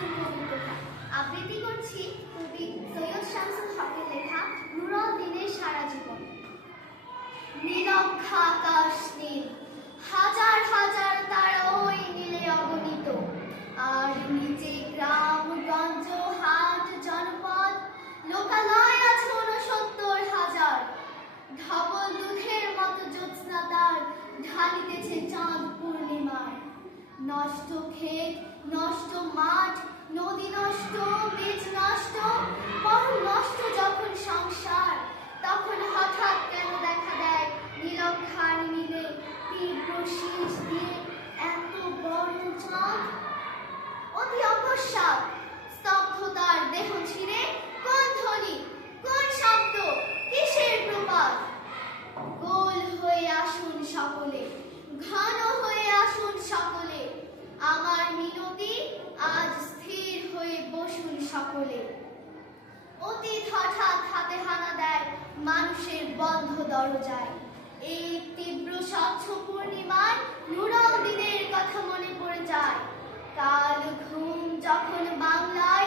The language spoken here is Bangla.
নাজনীন কবির কথা আবৃত্তি করছি কবি সৈয়দ শামসুল হকের লেখা নুরুল দিনের সারা জীবন। নীলক্ষা আকাশ নীল, হাজার হাজার তারা ওই নীলে অগণিত, আর নিচে গ্রাম গঞ্জ হাট জনপদ লোকালয় আছে ৬৯,০০০। ধবল দুধের মতো জ্যোৎস্না তার ঢালিতেছে চাঁদ পূর্ণিমায়। নষ্ট ক্ষেত, নষ্ট মাঠ, নদী নষ্ট, বীজ নষ্ট, বরং নষ্ট যখন সংসার, তখন হঠাৎ কেন দেখা দেয় নীলক্ষার নীলে তীব্র শীষ দিয়ে এত বড় চাঁদ। অতি অকস্মাৎ স্তব্ধতার দেহ ছিঁড়ে কোন ধ্বনি, কোন শব্দ, কিসের প্রপাত? গোল হয়ে আসুন সকলে, ঘন হয়ে আসুন সকলে, আমার মিনতি আজ স্থির হয়ে বসুন সকলে। অতীত হঠাৎ হাতে হানা দেয় মানুষের বন্ধ দরজায়। এই তীব্র স্বচ্ছ পূর্ণিমায় নুরুল দিনের কথা মনে পড়ে যায়। কাল ঘুম যখন বাংলায়